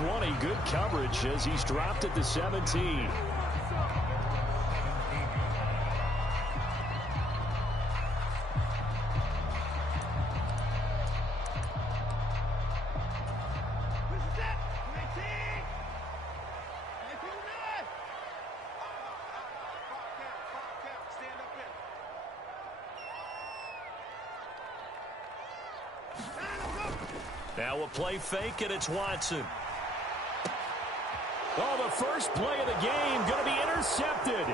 20. Good coverage as he's dropped at the 17. Now a play fake, and it's Watson. Oh, the first play of the game going to be intercepted.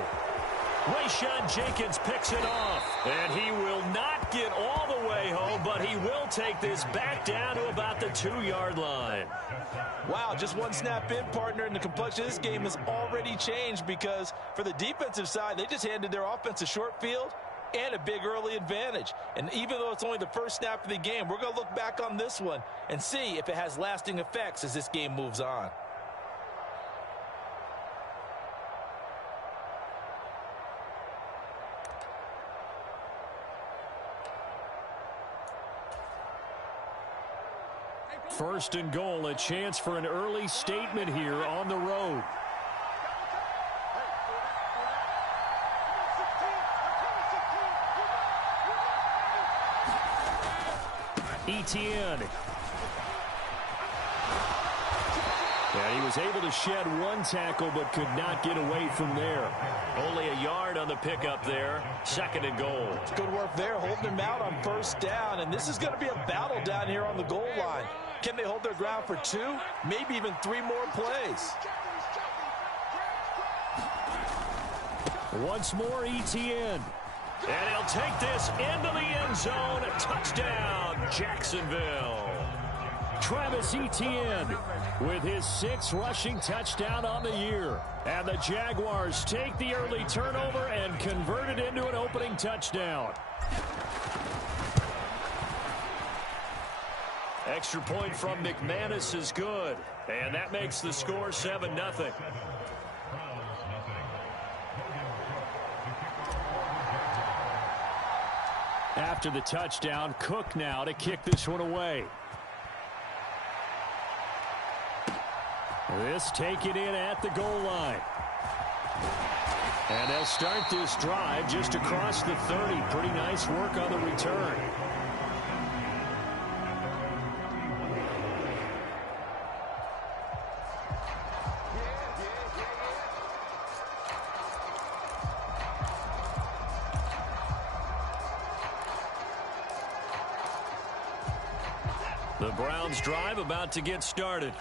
Rayshawn Jenkins picks it off. And he will not get all the way home, but he will take this back down to about the 2-yard line. Wow, just one snap in, partner, and the complexion of this game has already changed because for the defensive side, they just handed their offense a short field and a big early advantage. And even though it's only the first snap of the game, we're going to look back on this one and see if it has lasting effects as this game moves on. First and goal, a chance for an early statement here on the road. Etienne. And he was able to shed one tackle but could not get away from there. Only a yard on the pickup there. Second and goal. Good work there, holding him out on first down. And this is going to be a battle down here on the goal line. Can they hold their ground for 2, maybe even 3 more plays? Once more, Etienne. And he'll take this into the end zone. Touchdown, Jacksonville. Travis Etienne with his 6th rushing touchdown on the year. And the Jaguars take the early turnover and convert it into an opening touchdown. Extra point from McManus is good. And that makes the score 7-0. After the touchdown, Cook now to kick this one away. This taken in at the goal line. And they'll start this drive just across the 30. Pretty nice work on the return. The Browns drive about to get started.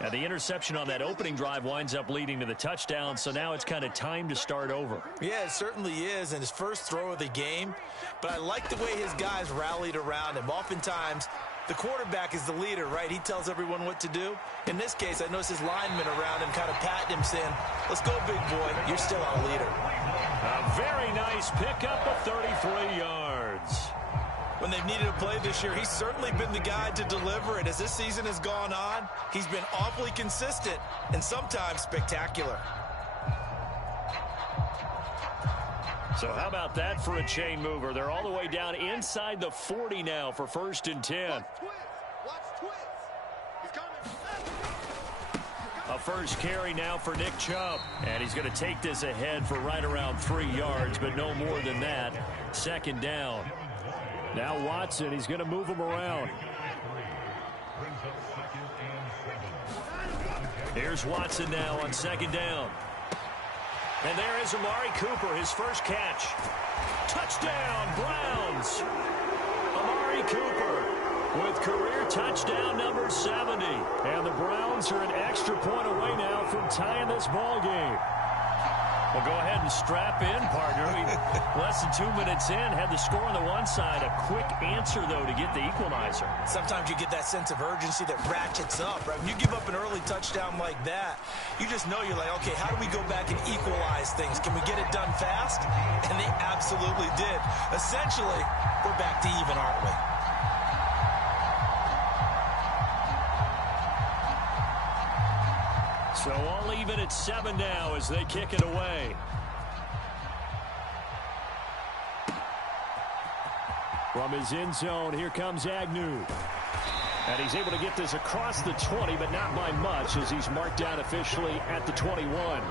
Now the interception on that opening drive winds up leading to the touchdown, so now it's kind of time to start over. Yeah, it certainly is, and his first throw of the game. But I like the way his guys rallied around him. Oftentimes, the quarterback is the leader, right? He tells everyone what to do. In this case, I noticed his linemen around him kind of patting him, saying, let's go, big boy. You're still our leader. A very nice pickup of 33 yards. When they've needed a play this year, he's certainly been the guy to deliver it. As this season has gone on, he's been awfully consistent and sometimes spectacular. So how about that for a chain mover? They're all the way down inside the 40 now for 1st and 10. A first carry now for Nick Chubb. And he's going to take this ahead for right around 3 yards, but no more than that. 2nd down. Now Watson, he's going to move him around. Here's Watson now on 2nd down. And there is Amari Cooper, his first catch. Touchdown, Browns. Amari Cooper with career touchdown number 70. And the Browns are an extra point away now from tying this ball game. Well, go ahead and strap in, partner. Less than 2 minutes in, had the score on the one side. A quick answer, though, to get the equalizer. Sometimes you get that sense of urgency that ratchets up, right? When you give up an early touchdown like that, you just know you're like, okay, how do we go back and equalize things? Can we get it done fast? And they absolutely did. Essentially, we're back to even, aren't we? So all even at 7 now as they kick it away. From his end zone, here comes Agnew. And he's able to get this across the 20, but not by much, as he's marked down officially at the 21.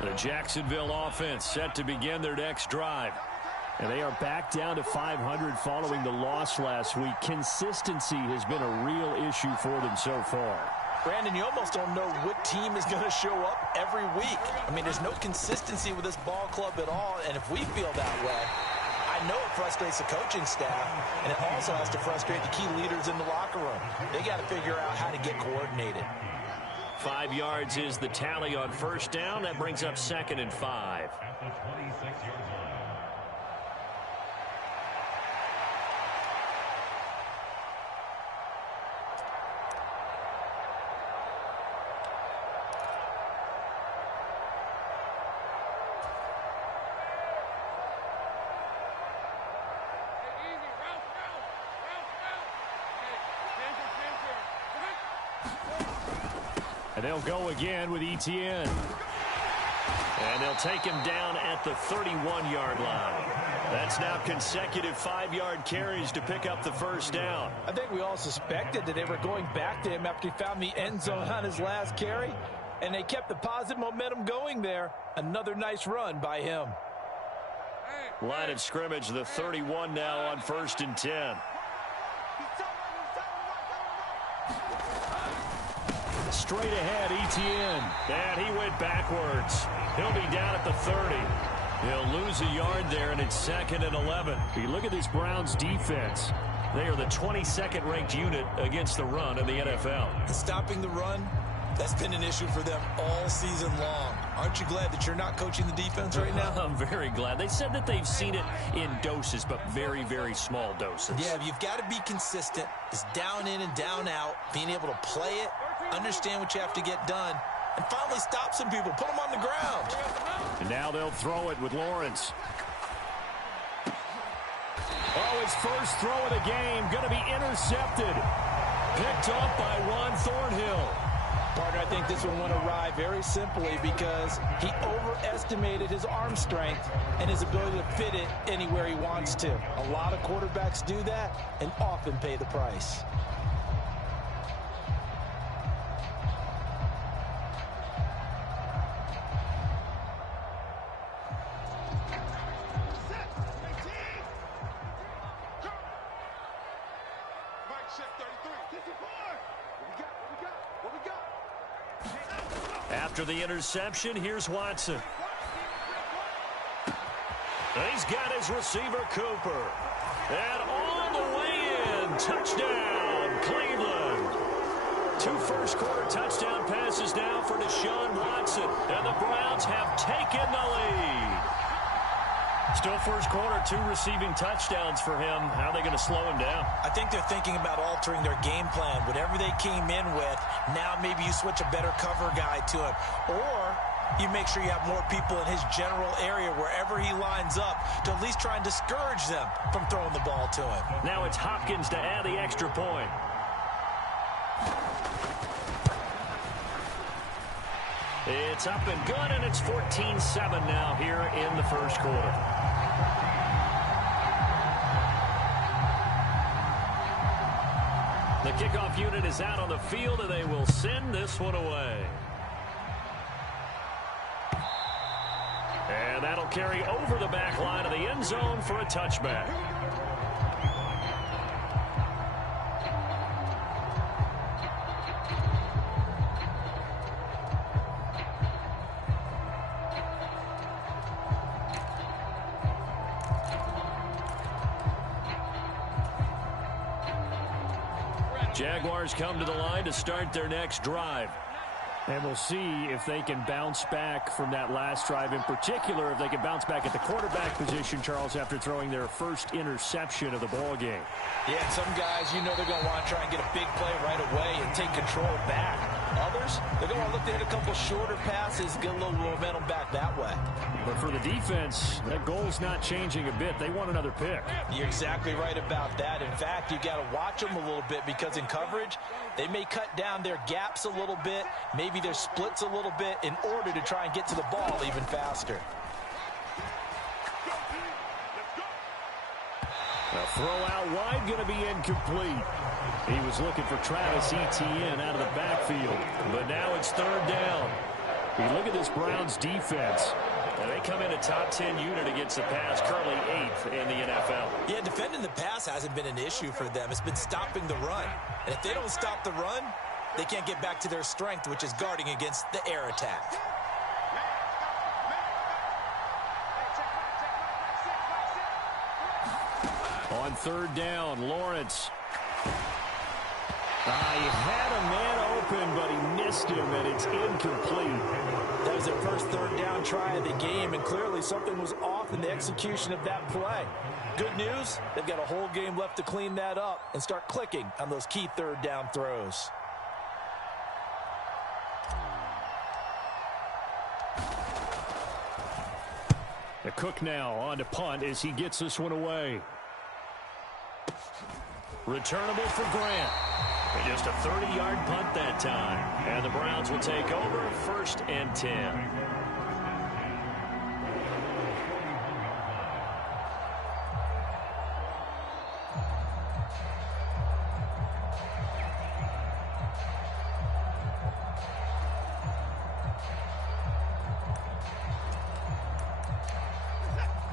The Jacksonville offense set to begin their next drive. And they are back down to 500 following the loss last week. Consistency has been a real issue for them so far. Brandon, you almost don't know what team is going to show up every week. I mean, there's no consistency with this ball club at all, and if we feel that way, I know it frustrates the coaching staff, and it also has to frustrate the key leaders in the locker room. They got to figure out how to get coordinated. 5 yards is the tally on first down. That brings up 2nd and 5. And they'll go again with Etienne. And they'll take him down at the 31-yard line. That's now consecutive 5-yard carries to pick up the first down. I think we all suspected that they were going back to him after he found the end zone on his last carry. And they kept the positive momentum going there. Another nice run by him. Line of scrimmage, the 31 now on 1st and 10. Straight ahead, Etienne. And he went backwards. He'll be down at the 30. He'll lose a yard there, and it's 2nd and 11. You look at this Browns defense. They are the 22nd ranked unit against the run in the NFL. Stopping the run, that's been an issue for them all season long. Aren't you glad that you're not coaching the defense right now? I'm very glad. They said that they've seen it in doses, but very, very small doses. Yeah, you've got to be consistent. It's down in and down out, being able to play it, understand what you have to get done, and finally stop some people, put them on the ground. And now they'll throw it with Lawrence. Oh, his first throw of the game going to be intercepted. Picked up by Juan Thornhill. Partner, I think this one went awry very simply because he overestimated his arm strength and his ability to fit it anywhere he wants to. A lot of quarterbacks do that and often pay the price. After the interception, here's Watson. And he's got his receiver, Cooper. And all the way in, touchdown, Cleveland. 2 first-quarter touchdown passes now for Deshaun Watson. And the Browns have taken the lead. Still first quarter, 2 receiving touchdowns for him. How are they going to slow him down? I think they're thinking about altering their game plan. Whatever they came in with, now maybe you switch a better cover guy to him. Or you make sure you have more people in his general area wherever he lines up to at least try and discourage them from throwing the ball to him. Now it's Hopkins to add the extra point. It's up and good, and it's 14-7 now here in the first quarter. The kickoff unit is out on the field, and they will send this one away. And that'll carry over the back line of the end zone for a touchback. Jaguars come to the line to start their next drive. And we'll see if they can bounce back from that last drive. In particular, if they can bounce back at the quarterback position, Charles, after throwing their first interception of the ball game. Yeah, and some guys, you know they're going to want to try and get a big play right away and take control back. Others, they're going to look to hit a couple shorter passes, get a little momentum back that way. But for the defense, that goal's not changing a bit. They want another pick. You're exactly right about that. In fact, you got to watch them a little bit because in coverage, they may cut down their gaps a little bit, maybe their splits a little bit in order to try and get to the ball even faster. A throw out wide, going to be incomplete. He was looking for Travis Etienne out of the backfield, but now it's third down. You look at this Browns defense. They come in a top 10 unit against the pass, currently 8th in the NFL. Yeah, defending the pass hasn't been an issue for them. It's been stopping the run. And if they don't stop the run, they can't get back to their strength, which is guarding against the air attack. On third down, Lawrence. He had a man open, but he missed him, and it's incomplete. That was their first third down try of the game, and clearly something was off in the execution of that play. Good news, they've got a whole game left to clean that up and start clicking on those key third down throws. The Cook now on to punt as he gets this one away. Returnable for Grant. And just a 30-yard punt that time. And the Browns will take over 1st and 10.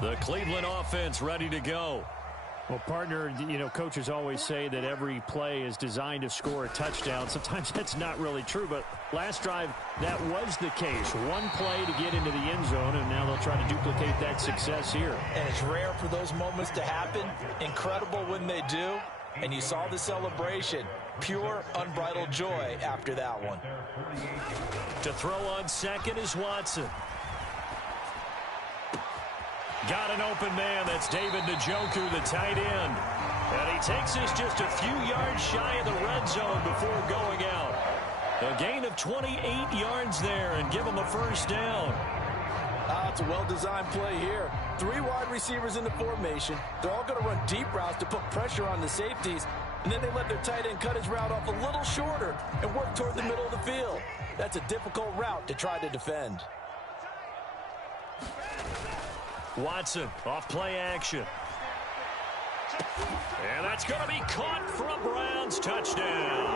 The Cleveland offense ready to go. Well, partner, coaches always say that every play is designed to score a touchdown. Sometimes that's not really true, but last drive, that was the case. One play to get into the end zone, and now they'll try to duplicate that success here. And it's rare for those moments to happen. Incredible when they do. And you saw the celebration. Pure, unbridled joy after that one. To throw on second is Watson. Got an open man. That's David Njoku, the tight end. And he takes us just a few yards shy of the red zone before going out. A gain of 28 yards there and give him a first down. It's a well-designed play here. 3 wide receivers in the formation. They're all going to run deep routes to put pressure on the safeties. And then they let their tight end cut his route off a little shorter and work toward the middle of the field. That's a difficult route to try to defend. Watson off play action. And that's going to be caught for a Browns touchdown.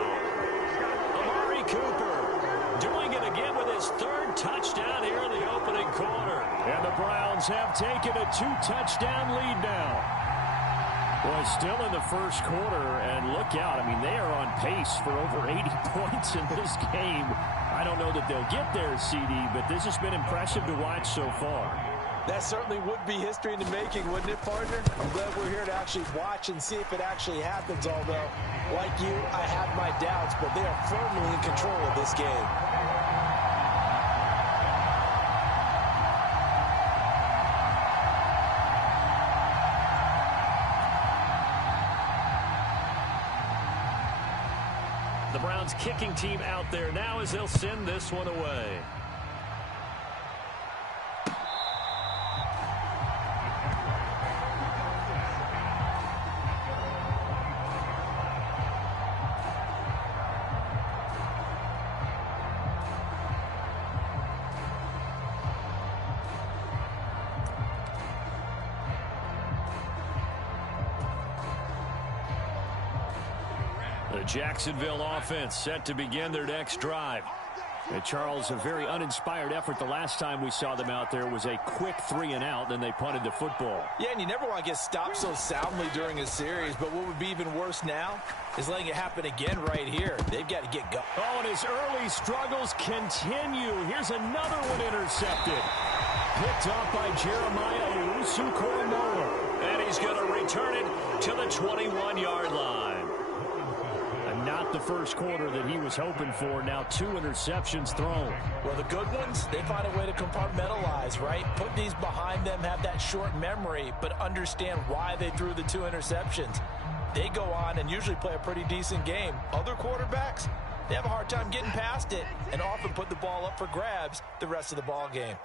Amari Cooper doing it again with his 3rd touchdown here in the opening quarter. And the Browns have taken a 2-touchdown lead now. Boy, still in the first quarter, and look out. I mean, they are on pace for over 80 points in this game. I don't know that they'll get there, CD, but this has been impressive to watch so far. That certainly would be history in the making, wouldn't it, partner? I'm glad we're here to actually watch and see if it actually happens, although, like you, I have my doubts, but they are firmly in control of this game. The Browns kicking team out there now as they'll send this one away. The Jacksonville offense set to begin their next drive. Charles, a very uninspired effort. The last time we saw them out there was a quick 3-and-out, then they punted the football. Yeah, and you never want to get stopped so soundly during a series, but what would be even worse now is letting it happen again right here. They've got to get going. Oh, and his early struggles continue. Here's another one intercepted. Picked off by Jeremiah Owusu-Koramoah. And he's going to return it to the 21-yard line. Not the first quarter that he was hoping for. Now 2 interceptions thrown. Well, the good ones, they find a way to compartmentalize, right? Put these behind them, have that short memory, but understand why they threw the 2 interceptions. They go on and usually play a pretty decent game. Other quarterbacks, they have a hard time getting past it and often put the ball up for grabs the rest of the ball game.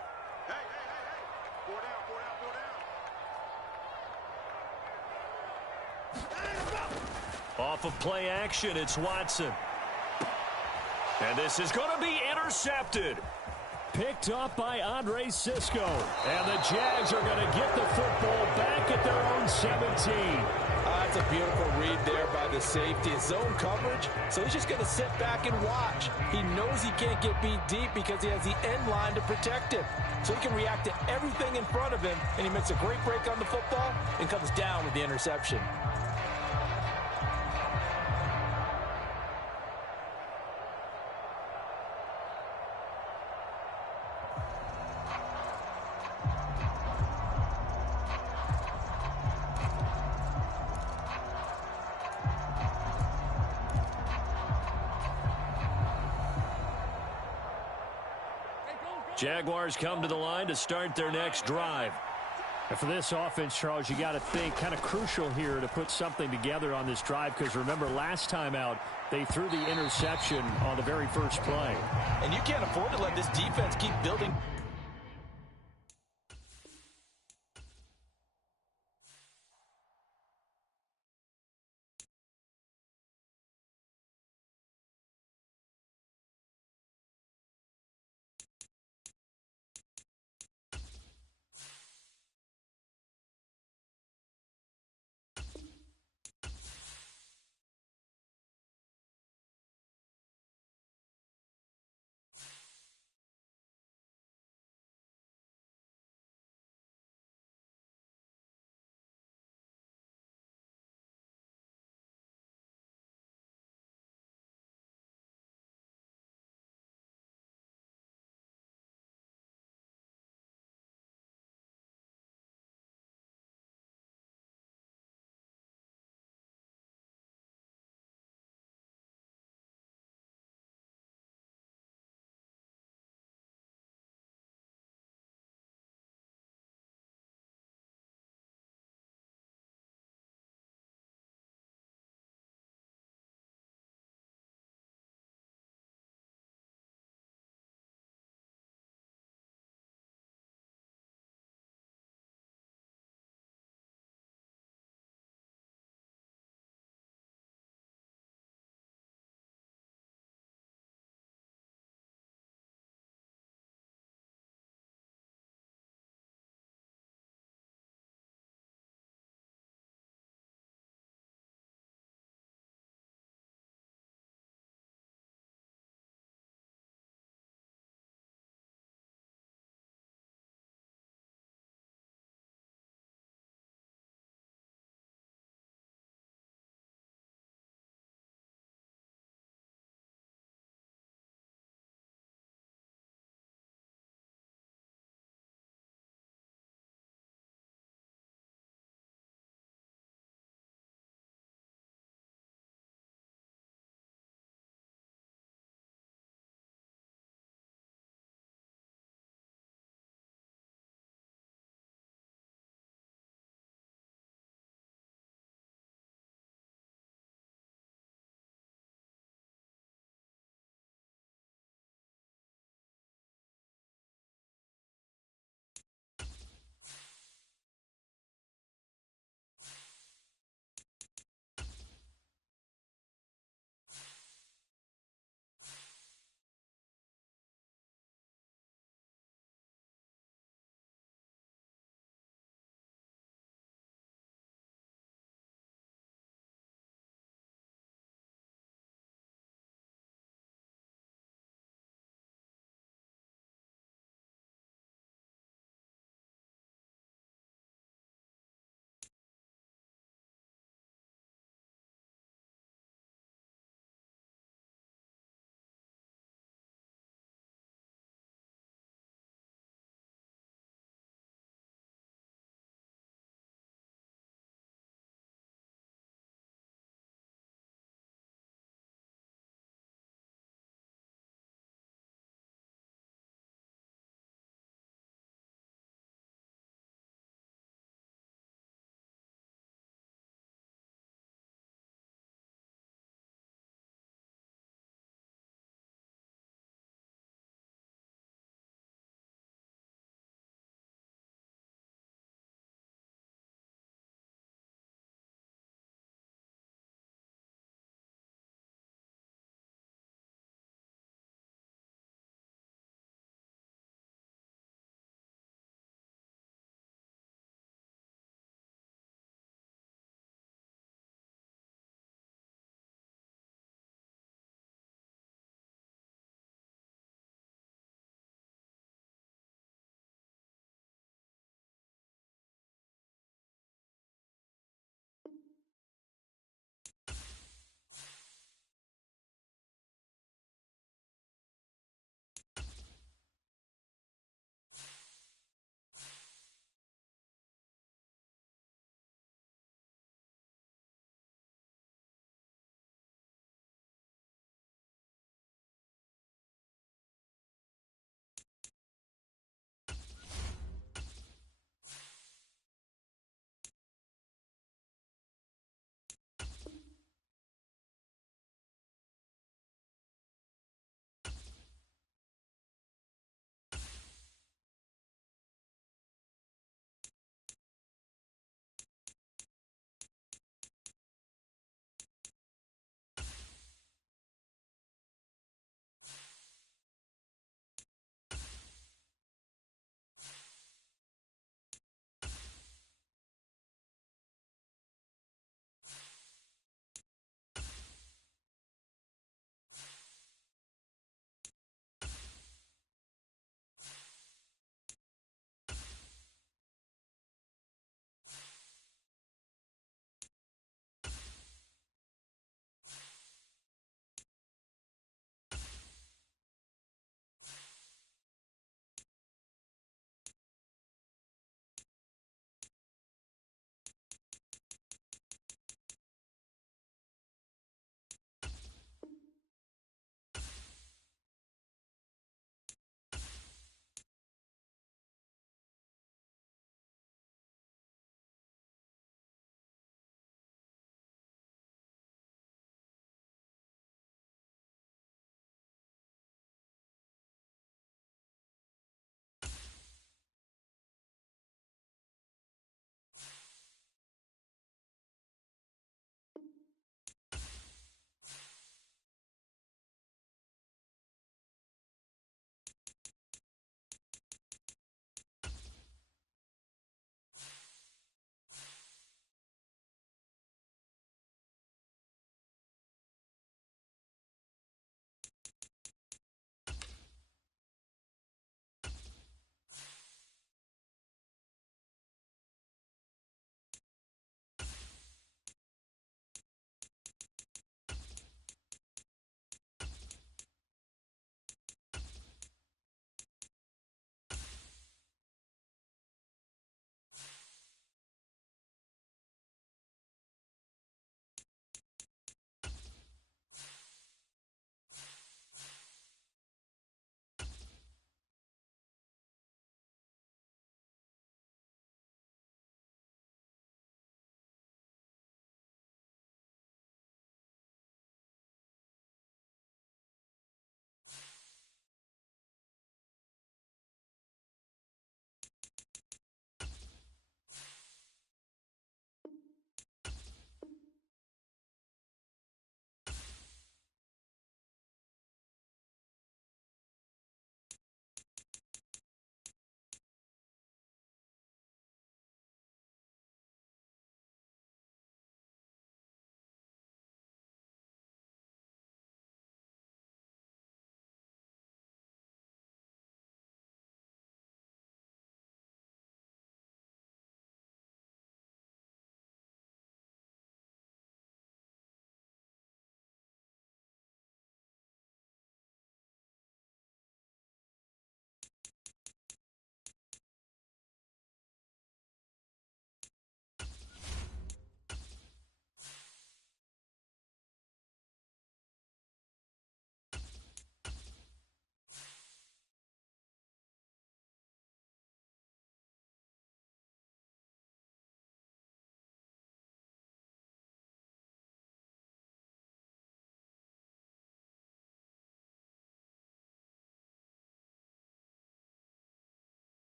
Off of play action, it's Watson. And this is going to be intercepted. Picked up by Andre Cisco. And the Jags are going to get the football back at their own 17. That's a beautiful read there by the safety. It's zone coverage, so he's just going to sit back and watch. He knows he can't get beat deep because he has the end line to protect him. So he can react to everything in front of him, and he makes a great break on the football and comes down with the interception. Jaguars come to the line to start their next drive. And for this offense, Charles, you got to think kind of crucial here to put something together on this drive, because remember last time out they threw the interception on the very first play. And you can't afford to let this defense keep building.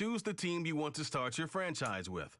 choose the team you want to start your franchise with.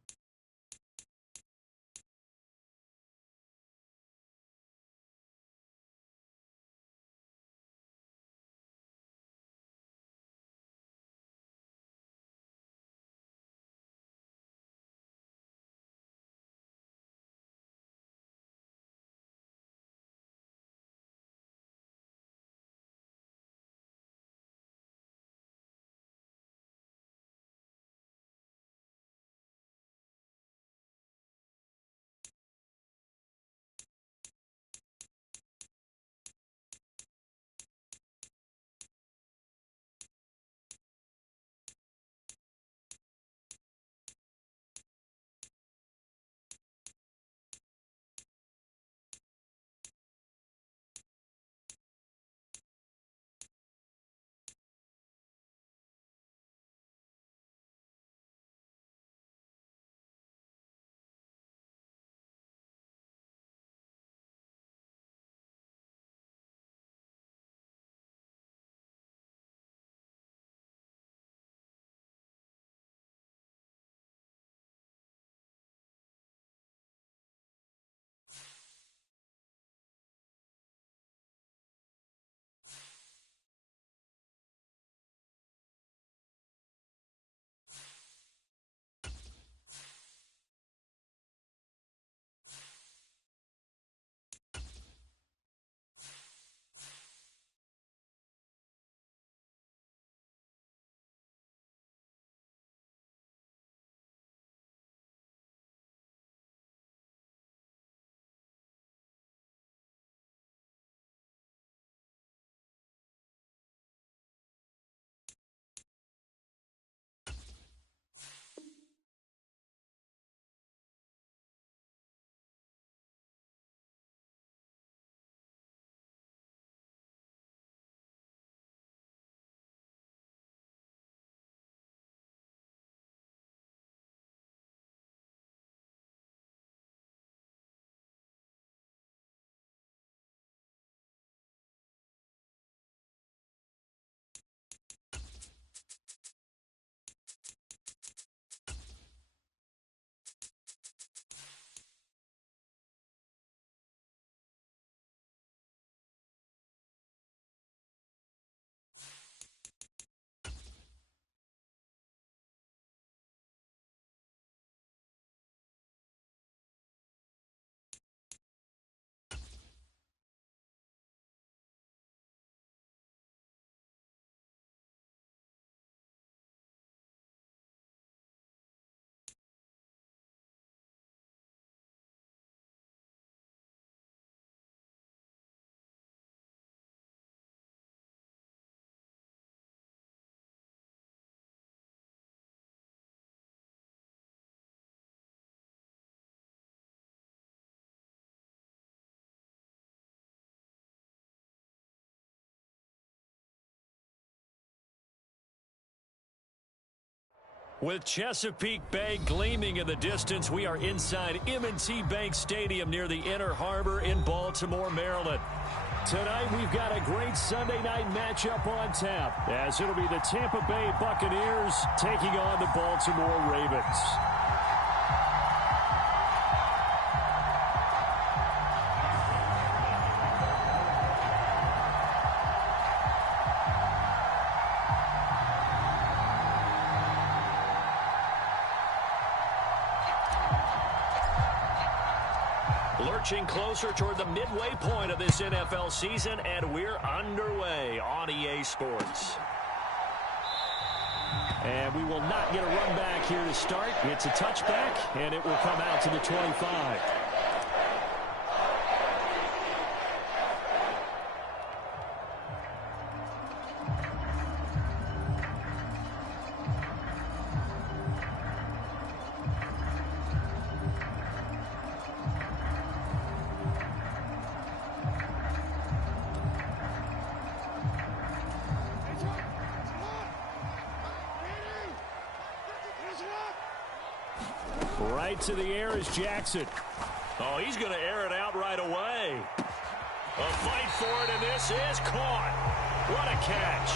With Chesapeake Bay gleaming in the distance, we are inside M&T Bank Stadium near the Inner Harbor in Baltimore, Maryland. Tonight, we've got a great Sunday night matchup on tap, as it'll be the Tampa Bay Buccaneers taking on the Baltimore Ravens. Lurching closer toward the midway point of this NFL season, and we're underway on EA Sports. And we will not get a run back here to start. It's a touchback, and it will come out to the 25. Right to the air is Jackson. Oh, he's going to air it out right away. A fight for it, and this is caught. What a catch.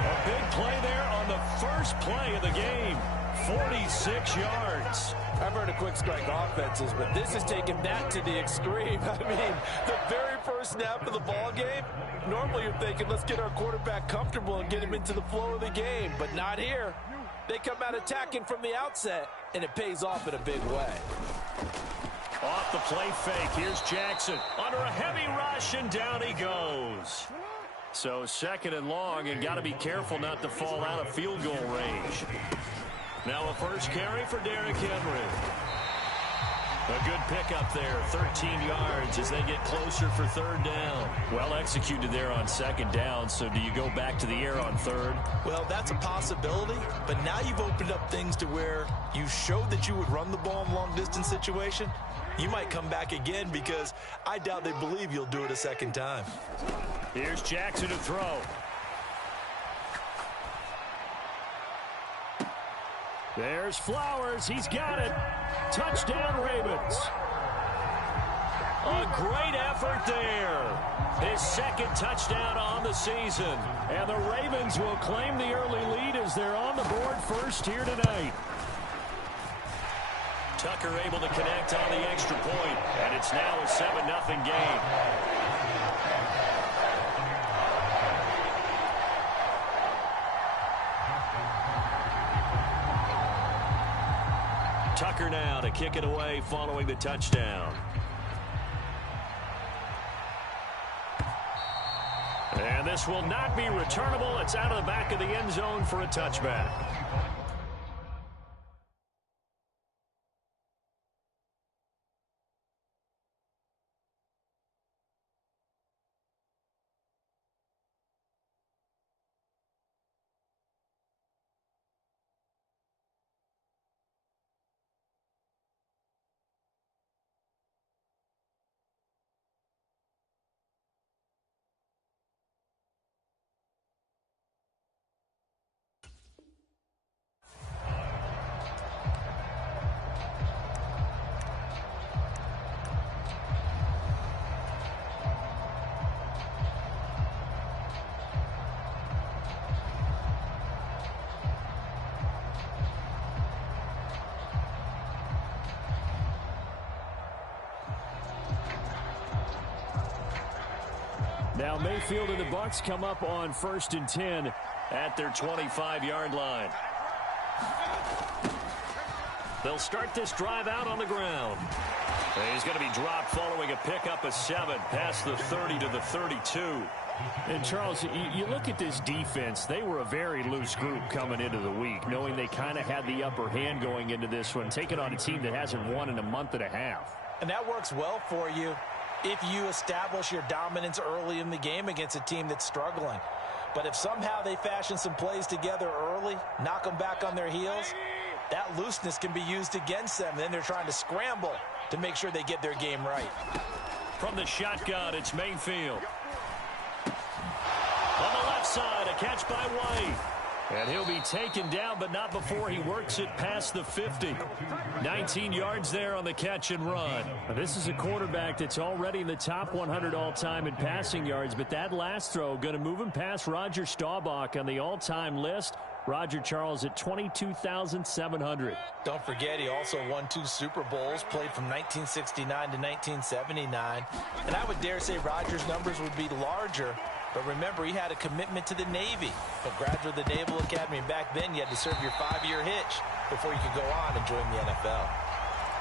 A big play there on the first play of the game. 46 yards. I've heard of quick strike offenses, but this is taking that to the extreme. I mean, the very first snap of the ball game, normally you're thinking, let's get our quarterback comfortable and get him into the flow of the game, but not here. They come out attacking from the outset, and it pays off in a big way. Off the play fake, here's Jackson. Under a heavy rush, and down he goes. So 2nd and long, and got to be careful not to fall out of field goal range. Now a first carry for Derrick Henry. A good pickup there, 13 yards as they get closer for 3rd down. Well executed there on 2nd down, so do you go back to the air on 3rd? Well, that's a possibility, but now you've opened up things to where you showed that you would run the ball in long-distance situation. You might come back again because I doubt they believe you'll do it a 2nd time. Here's Jackson to throw. There's Flowers. He's got it. Touchdown, Ravens. A great effort there. His 2nd touchdown on the season. And the Ravens will claim the early lead as they're on the board first here tonight. Tucker able to connect on the extra point, and it's now a 7-0 game. Tucker now to kick it away following the touchdown. And this will not be returnable. It's out of the back of the end zone for a touchback. Now Mayfield and the Bucs come up on 1st and 10 at their 25-yard line. They'll start this drive out on the ground. He's going to be dropped following a pickup of 7 past the 30 to the 32. And Charles, you look at this defense, they were a very loose group coming into the week, knowing they kind of had the upper hand going into this one, taking on a team that hasn't won in a month and a half. And that works well for you if you establish your dominance early in the game against a team that's struggling. But if somehow they fashion some plays together early, knock them back on their heels, that looseness can be used against them. Then they're trying to scramble to make sure they get their game right. From the shotgun, it's Mayfield. On the left side, a catch by White. And he'll be taken down, but not before he works it past the 50. 19 yards there on the catch and run. Now, this is a quarterback that's already in the top 100 all-time in passing yards, but that last throw going to move him past Roger Staubach on the all-time list. Roger Charles at 22,700. Don't forget, he also won 2 Super Bowls, played from 1969 to 1979. And I would dare say Roger's numbers would be larger. But remember, he had a commitment to the Navy, a graduate of the Naval Academy. And back then, you had to serve your 5-year hitch before you could go on and join the NFL.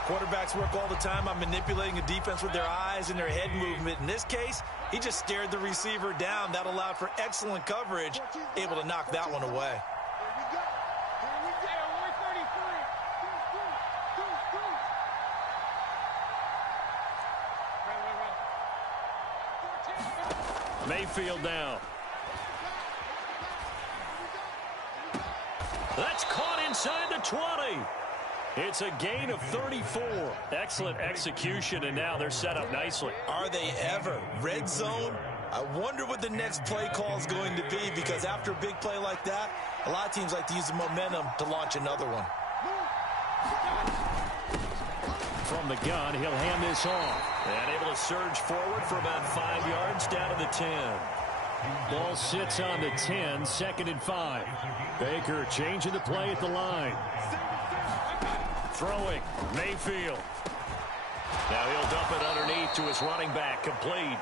Quarterbacks work all the time on manipulating a defense with their eyes and their head movement. In this case, he just stared the receiver down. That allowed for excellent coverage, able to knock that one away. Mayfield now. That's caught inside the 20. It's a gain of 34. Excellent execution, and now they're set up nicely. Are they ever? Red zone? I wonder what the next play call is going to be, because after a big play like that, a lot of teams like to use the momentum to launch another one. From the gun, he'll hand this off. And able to surge forward for about 5 yards down to the 10. Ball sits on the 10, 2nd and 5. Baker changing the play at the line. Throwing, Mayfield. Now he'll dump it underneath to his running back, complete.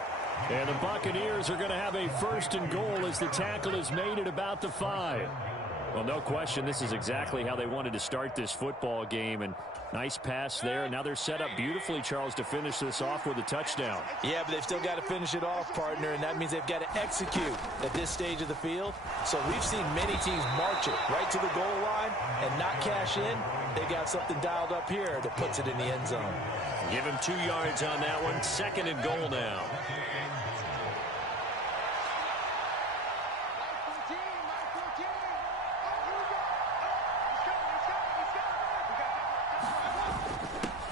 And the Buccaneers are going to have a 1st and goal as the tackle is made at about the 5. Well, no question, this is exactly how they wanted to start this football game. And nice pass there. Now they're set up beautifully, Charles, to finish this off with a touchdown. Yeah, but they've still got to finish it off, partner, and that means they've got to execute at this stage of the field. So we've seen many teams march it right to the goal line and not cash in. They got something dialed up here that puts it in the end zone. Give him 2 yards on that one. 2nd and goal now.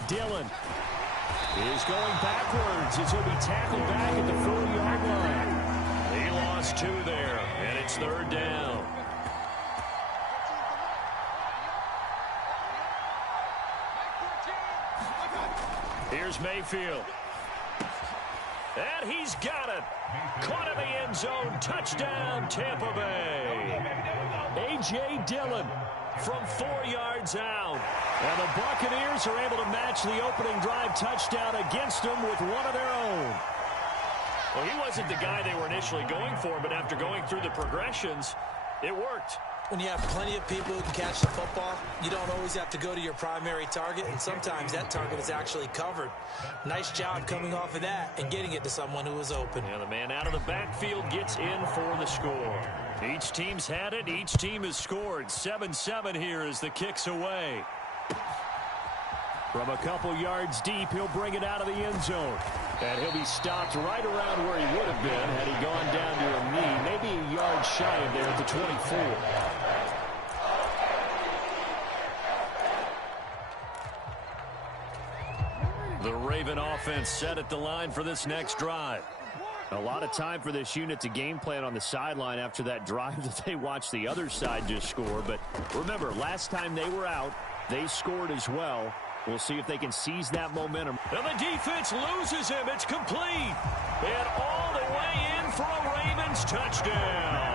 Dillon is going backwards as he'll be tackled back at the 4-yard line. He lost 2 there, and it's 3rd down. Here's Mayfield. And he's got it. Caught in the end zone. Touchdown, Tampa Bay. A.J. Dillon from 4 yards out. And the Buccaneers are able to match the opening drive touchdown against them with one of their own. Well, he wasn't the guy they were initially going for, but after going through the progressions, it worked. When you have plenty of people who can catch the football, you don't always have to go to your primary target, and sometimes that target is actually covered. Nice job coming off of that and getting it to someone who was open. Yeah, the man out of the backfield gets in for the score. Each team's had it. Each team has scored. 7-7 here as the kick's away. From a couple yards deep, he'll bring it out of the end zone. And he'll be stopped right around where he would have been had he gone down to a knee, maybe a yard shy of there at the 24. The Raven offense set at the line for this next drive. A lot of time for this unit to game plan on the sideline after that drive that they watched the other side just score. But remember, last time they were out, they scored as well. We'll see if they can seize that momentum. And the defense loses him. It's complete. And all the way in for a Ravens touchdown.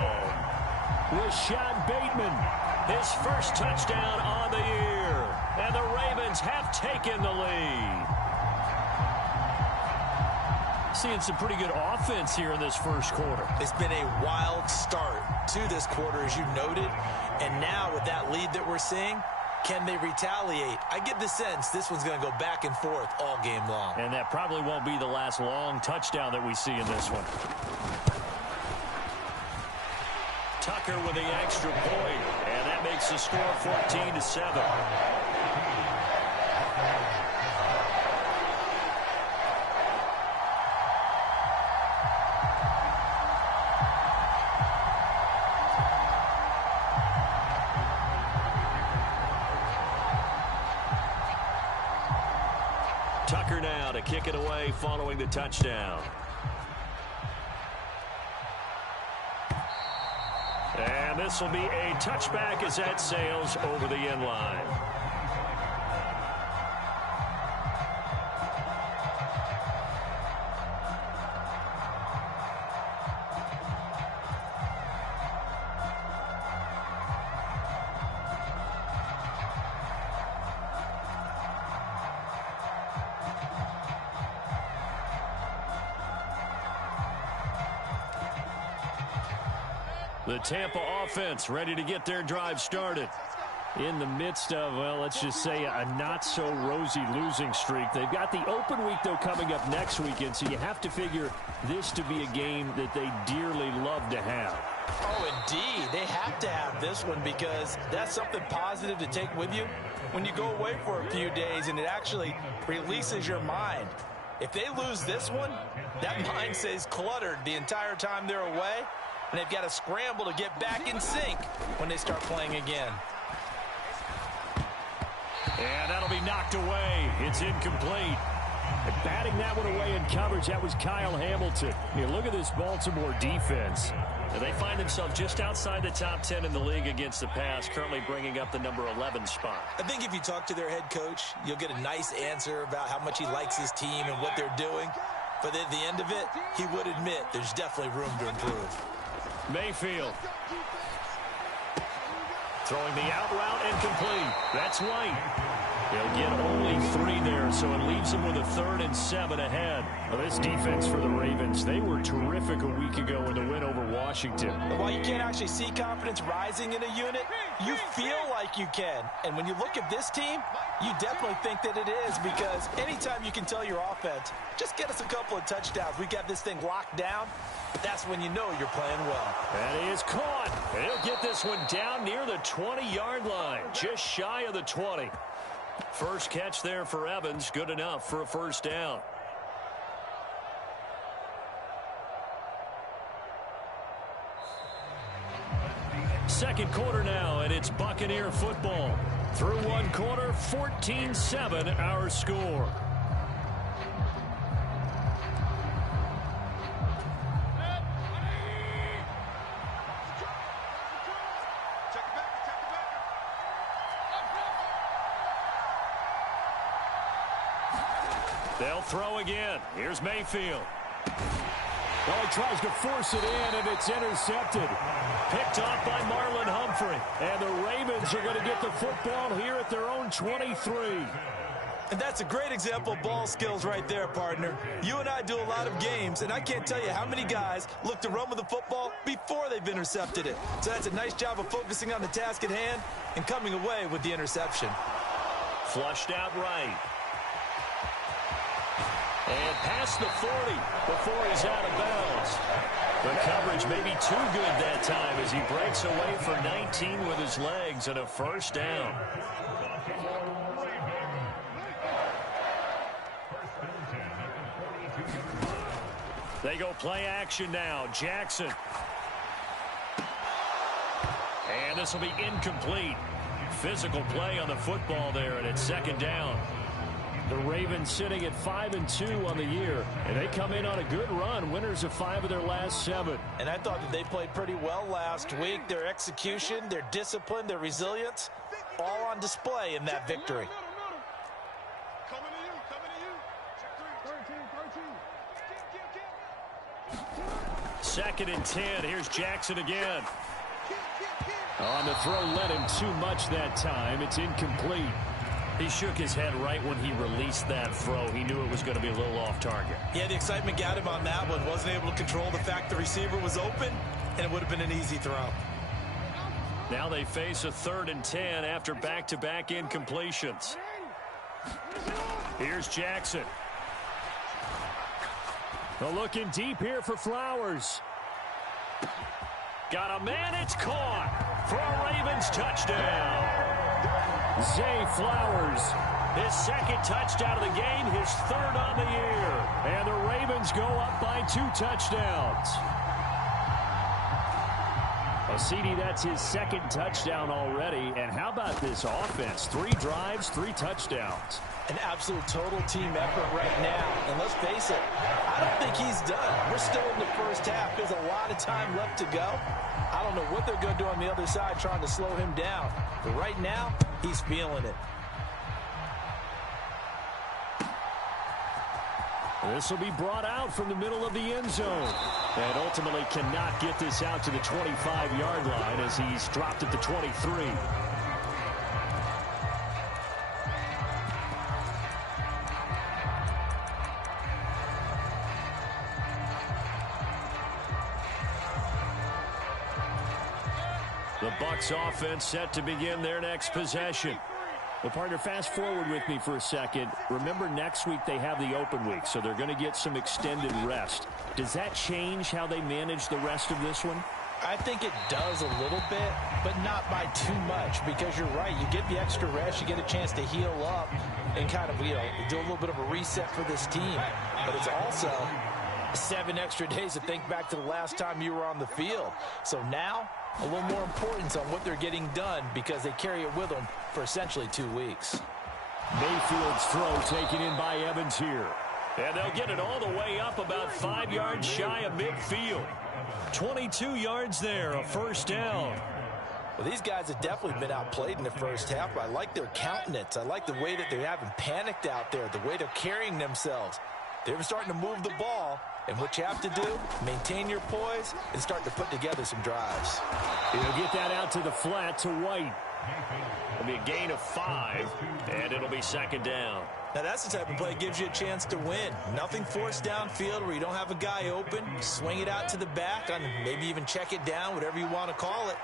Rashad Bateman, his first touchdown on the year. And the Ravens have taken the lead. Seeing some pretty good offense here in this first quarter. It's been a wild start to this quarter, as you noted. And now with that lead that we're seeing, can they retaliate? I get the sense this one's going to go back and forth all game long. And that probably won't be the last long touchdown that we see in this one. Tucker with the extra point, and that makes the score 14-7. Tucker now to kick it away following the touchdown. And this will be a touchback as that sails over the end line. The Tampa offense ready to get their drive started. In the midst of, well, let's just say a not-so-rosy losing streak. They've got the open week, though, coming up next weekend, so you have to figure this to be a game that they dearly love to have. Oh, indeed. They have to have this one because that's something positive to take with you when you go away for a few days, and it actually releases your mind. If they lose this one, that mind stays cluttered the entire time they're away, and they've got to scramble to get back in sync when they start playing again. And that'll be knocked away. It's incomplete. And batting that one away in coverage, that was Kyle Hamilton. Here, look at this Baltimore defense. And they find themselves just outside the top 10 in the league against the pass, currently bringing up the number 11 spot. I think if you talk to their head coach, you'll get a nice answer about how much he likes his team and what they're doing. But at the end of it, he would admit there's definitely room to improve. Mayfield. Throwing the out route and complete. That's White. They'll get only 3 there, so it leaves them with a 3rd and 7 ahead. Well, this defense for the Ravens, they were terrific a week ago in the win over Washington. And while you can't actually see confidence rising in a unit, you feel like you can. And when you look at this team, you definitely think that it is, because anytime you can tell your offense, just get us a couple of touchdowns, we got this thing locked down, that's when you know you're playing well. That is caught. They'll get this one down near the 20-yard line, just shy of the 20. First catch there for Evans, good enough for a first down. Second quarter now, and it's Buccaneer football. Through one quarter, 14-7 our score. They'll throw again. Here's Mayfield. Well, he tries to force it in, and it's intercepted. Picked off by Marlon Humphrey. And the Ravens are going to get the football here at their own 23. And that's a great example of ball skills right there, partner. You and I do a lot of games, and I can't tell you how many guys look to run with the football before they've intercepted it. So that's a nice job of focusing on the task at hand and coming away with the interception. Flushed out right. And past the 40 before he's out of bounds. The coverage may be too good that time as he breaks away for 19 with his legs and a first down. They go play action now. Jackson. And this will be incomplete. Physical play on the football there, and it's second down. The Ravens sitting at 5-2 on the year, and they come in on a good run, winners of 5 of their last 7. And I thought that they played pretty well last week. Their execution, their discipline, their resilience, all on display in that victory. Second and 10. Here's Jackson again. On the throw, led him too much that time. It's incomplete. He shook his head right when he released that throw. He knew it was going to be a little off target. Yeah, the excitement got him on that one. Wasn't able to control the fact the receiver was open, and it would have been an easy throw. Now they face a 3rd and 10 after back-to-back incompletions. Here's Jackson. Well, looking deep here for Flowers. Got a man, it's caught for a Ravens touchdown. Zay Flowers, his second touchdown of the game, his 3rd on the year. And the Ravens go up by 2 touchdowns. Well, CD, that's his 2nd touchdown already. And how about this offense? 3 drives, 3 touchdowns. An absolute total team effort right now. And let's face it, I don't think he's done. We're still in the first half. There's a lot of time left to go. I don't know what they're going to do on the other side trying to slow him down. But right now, he's feeling it. This will be brought out from the middle of the end zone. And ultimately cannot get this out to the 25-yard line as he's dropped at the 23. The Bucs offense set to begin their next possession. Well, partner, fast forward with me for a second. Remember, next week they have the open week, so they're going to get some extended rest. Does that change how they manage the rest of this one? I think it does a little bit, but not by too much, because you're right. You get the extra rest, you get a chance to heal up and kind of, do a little bit of a reset for this team. But it's also 7 extra days to think back to the last time you were on the field. So now, a little more importance on what they're getting done because they carry it with them for essentially 2 weeks. Mayfield's throw taken in by Evans here. And they'll get it all the way up about 5 yards shy of midfield. 22 yards there, a first down. Well, these guys have definitely been outplayed in the first half, but I like their countenance. I like the way that they haven't panicked out there, the way they're carrying themselves. They're starting to move the ball, and what you have to do, maintain your poise and start to put together some drives. He'll get that out to the flat to White. It'll be a gain of 5, and it'll be second down. Now, that's the type of play that gives you a chance to win. Nothing forced downfield where you don't have a guy open. Swing it out to the back, and maybe even check it down, whatever you want to call it.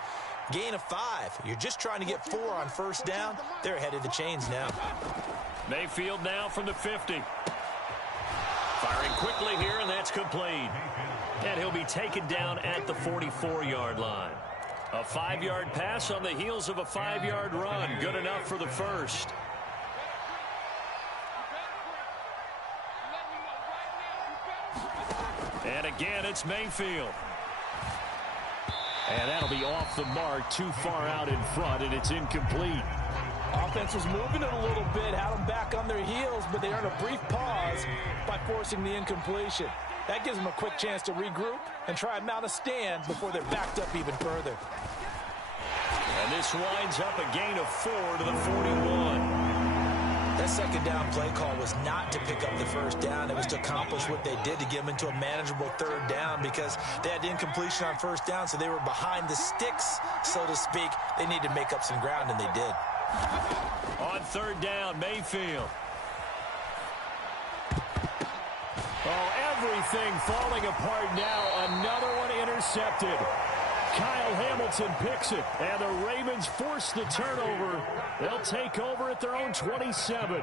Gain of 5. You're just trying to get 4 on first down. They're ahead of the chains now. Mayfield now from the 50. Firing quickly here, and that's complete. And he'll be taken down at the 44-yard line. A 5-yard pass on the heels of a 5-yard run. Good enough for the first. And again, it's Mayfield. And that'll be off the mark, too far out in front, and it's incomplete. Offense was moving it a little bit, had them back on their heels, but they earned a brief pause by forcing the incompletion. That gives them a quick chance to regroup and try and mount a stand before they're backed up even further. And this winds up a gain of 4 to the 41. That second down play call was not to pick up the first down. It was to accomplish what they did to get them into a manageable third down because they had incompletion on first down, so they were behind the sticks, so to speak. They needed to make up some ground, and they did. On third down, Mayfield. Oh, everything falling apart now. Another one intercepted. Kyle Hamilton picks it, and the Ravens force the turnover. They'll take over at their own 27.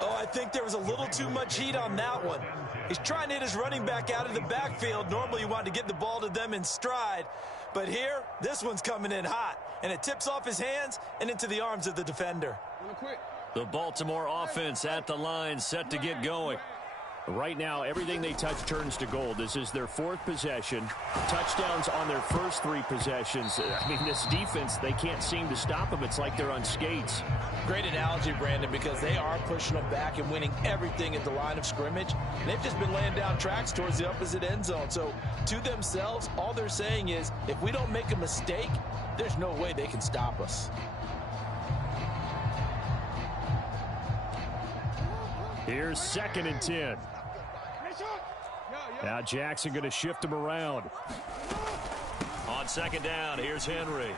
Oh, I think there was a little too much heat on that one. He's trying to hit his running back out of the backfield. Normally you want to get the ball to them in stride. But here, this one's coming in hot. And it tips off his hands and into the arms of the defender. The Baltimore offense at the line, set to get going. Right now, everything they touch turns to gold. This is their 4th possession. Touchdowns on their first 3 possessions. I mean, this defense, they can't seem to stop them. It's like they're on skates. Great analogy, Brandon, because they are pushing them back and winning everything at the line of scrimmage. And they've just been laying down tracks towards the opposite end zone. So, to themselves, all they're saying is, if we don't make a mistake, there's no way they can stop us. Here's 2nd and 10. Now Jackson going to shift him around. On second down, here's Henry.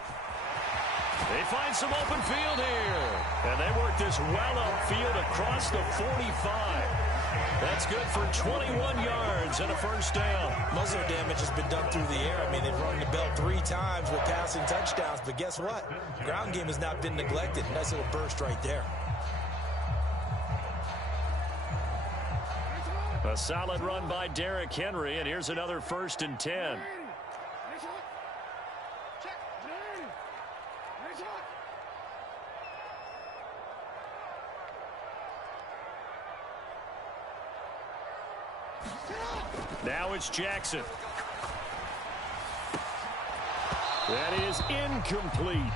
They find some open field here. And they work this well upfield across the 45. That's good for 21 yards and a first down. Most of the damage has been done through the air. I mean, they've rung the bell 3 times with passing touchdowns. But guess what? Ground game has not been neglected. Nice little burst right there. A solid run by Derrick Henry, and here's another 1st and 10. Now it's Jackson. That is incomplete.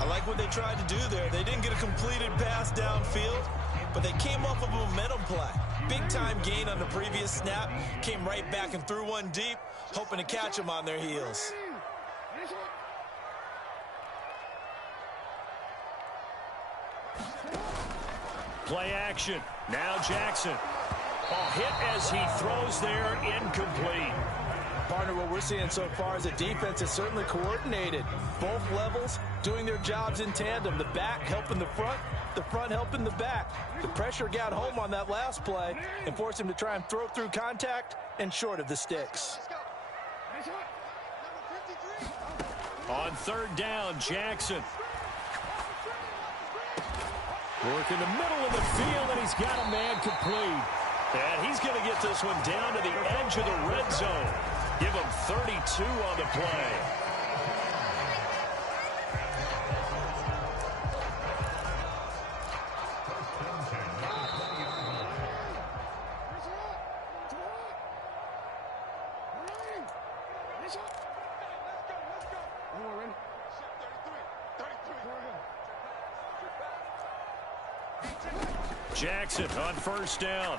I like what they tried to do there. They didn't get a completed pass downfield, but they came off of a momentum play. Big-time gain on the previous snap. Came right back and threw one deep, hoping to catch them on their heels. Play action. Now Jackson. A hit as he throws there, incomplete. Partner, what we're seeing so far is the defense is certainly coordinated. Both levels doing their jobs in tandem. The back helping the front helping the back. The pressure got home on that last play and forced him to try and throw through contact and short of the sticks. On third down, Jackson. Work in the middle of the field, and he's got a man complete. And he's going to get this one down to the edge of the red zone. Give him 32 on the play. Jackson on first down.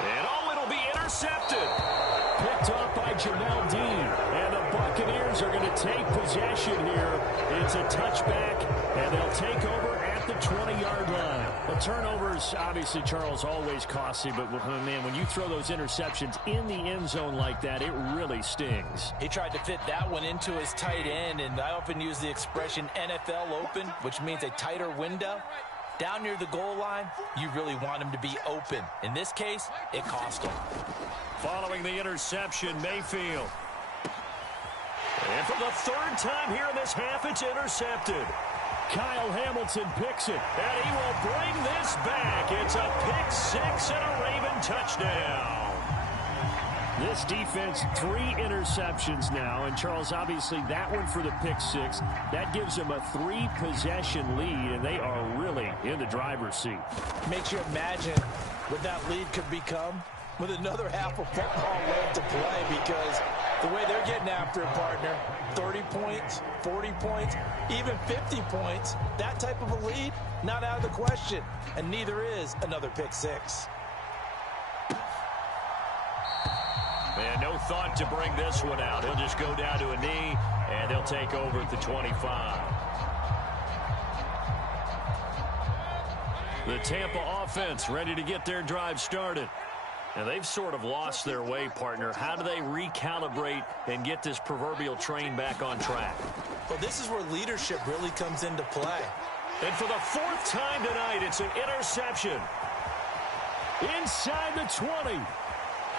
And it'll be intercepted. picked off by Jamel Dean. And the Buccaneers are going to take possession here. It's a touchback, and they'll take over at the 20-yard line. The turnovers, obviously, Charles, always costly, but, man, when you throw those interceptions in the end zone like that, it really stings. He tried to fit that one into his tight end, and I often use the expression NFL open, which means a tighter window. Down near the goal line, you really want him to be open. In this case, it cost him. Following the interception, Mayfield. And for the third time here in this half, it's intercepted. Kyle Hamilton picks it, and he will bring this back. It's a pick six and a Raven touchdown. This defense, 3 interceptions now, and Charles, obviously that one for the pick six. That gives them a 3-possession lead, and they are really in the driver's seat. Makes you imagine what that lead could become with another half of football left to play, because the way they're getting after it, partner, 30 points, 40 points, even 50 points, that type of a lead, not out of the question, and neither is another pick six. And no thought to bring this one out. He'll just go down to a knee, and they'll take over at the 25. The Tampa offense ready to get their drive started. And they've sort of lost their way, partner. How do they recalibrate and get this proverbial train back on track? Well, this is where leadership really comes into play. And for the 4th time tonight, it's an interception. Inside the 20.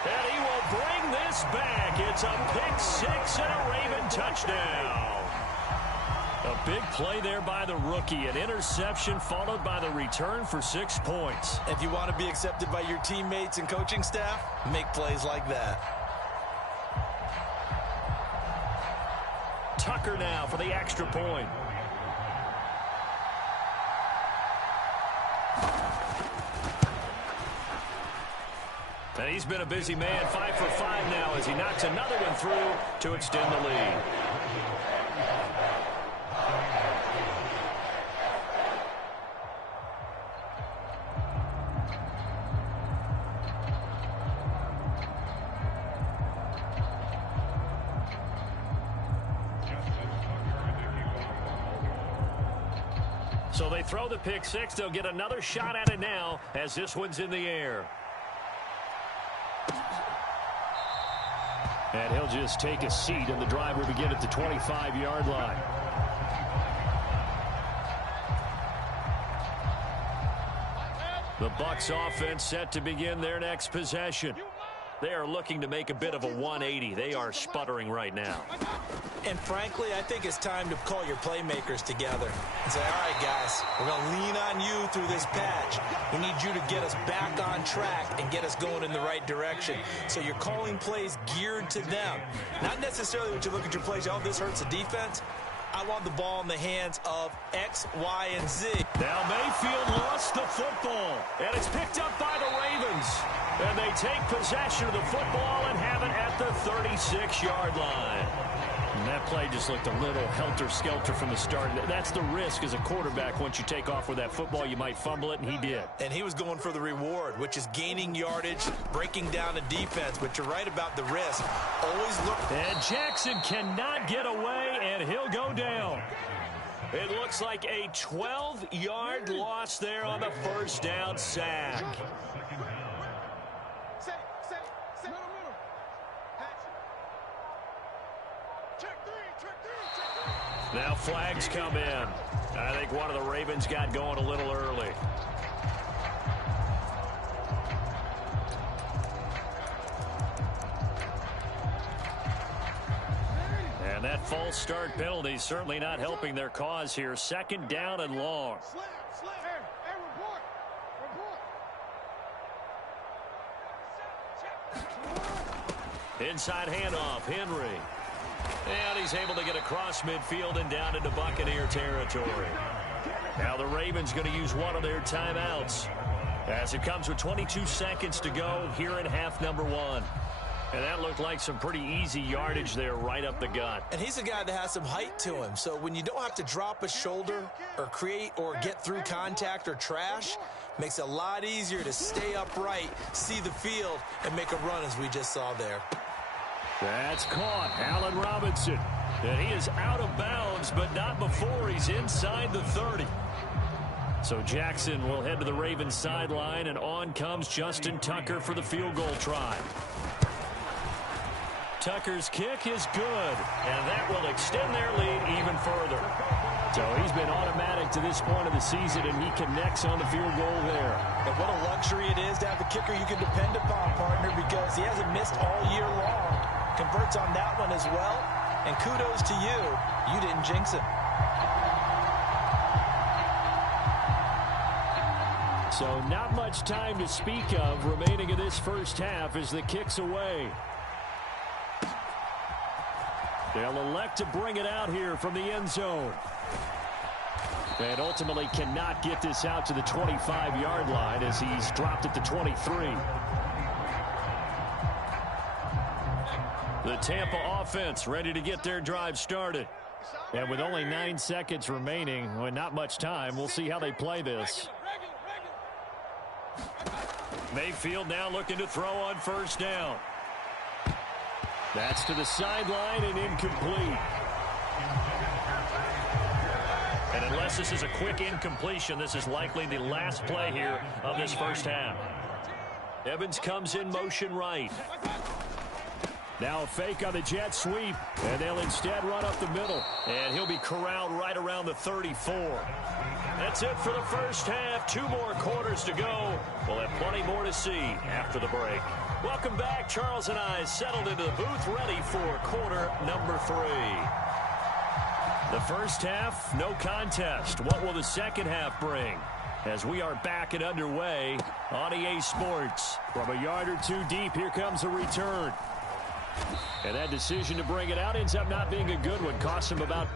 And he will bring this back. It's a pick six and a Raven touchdown. A big play there by the rookie. An interception followed by the return for 6 points. If you want to be accepted by your teammates and coaching staff, make plays like that. Tucker now for the extra point. And he's been a busy man, 5 for 5 now as he knocks another one through to extend the lead. So they throw the pick six. They'll get another shot at it now as this one's in the air. And he'll just take a seat, and the drive will begin at the 25-yard line. The Bucs offense set to begin their next possession. They are looking to make a bit of a 180. They are sputtering right now. And frankly, I think it's time to call your playmakers together and say, all right, guys, we're going to lean on you through this patch. We need you to get us back on track and get us going in the right direction. So you're calling plays geared to them. Not necessarily when you look at your plays, oh, this hurts the defense. I want the ball in the hands of X, Y, and Z. Now Mayfield lost the football, and it's picked up by the Ravens. And they take possession of the football and have it at the 36-yard line. And that play just looked a little helter-skelter from the start. That's the risk as a quarterback. Once you take off with that football, you might fumble it, and he did. And he was going for the reward, which is gaining yardage, breaking down the defense. But you're right about the risk. Always look. And Jackson cannot get away, and he'll go down. It looks like a 12-yard loss there on the first down sack. Now flags come in. I think one of the Ravens got going a little early. And that false start penalty certainly not helping their cause here. 2nd down and long. Inside handoff, Henry. And he's able to get across midfield and down into Buccaneer territory. Now the Ravens going to use one of their timeouts as it comes with 22 seconds to go here in half number 1. And that looked like some pretty easy yardage there right up the gut. And he's a guy that has some height to him. So when you don't have to drop a shoulder or create or get through contact or trash, makes it a lot easier to stay upright, see the field, and make a run as we just saw there. That's caught. Allen Robinson. And he is out of bounds, but not before he's inside the 30. So Jackson will head to the Ravens sideline, and on comes Justin Tucker for the field goal try. Tucker's kick is good, and that will extend their lead even further. So he's been automatic to this point of the season, and he connects on the field goal there. And what a luxury it is to have a kicker you can depend upon, partner, because he hasn't missed all year long. Converts on that one as well, and kudos to you. You didn't jinx it. So not much time to speak of remaining in this first half as the kick's away. They'll elect to bring it out here from the end zone. And ultimately cannot get this out to the 25-yard line as he's dropped at the 23. The Tampa offense ready to get their drive started. And with only 9 seconds remaining, and not much time, we'll see how they play this. Mayfield now looking to throw on first down. That's to the sideline and incomplete. And unless this is a quick incompletion, this is likely the last play here of this first half. Evans comes in motion right. Now a fake on the jet sweep, and they'll instead run up the middle. And he'll be corralled right around the 34. That's it for the first half. 2 more quarters to go. We'll have plenty more to see after the break. Welcome back. Charles and I settled into the booth, ready for quarter number 3. The first half, no contest. What will the second half bring? As we are back and underway on EA Sports. From a yard or 2 deep, here comes a return. And that decision to bring it out ends up not being a good one. Cost him about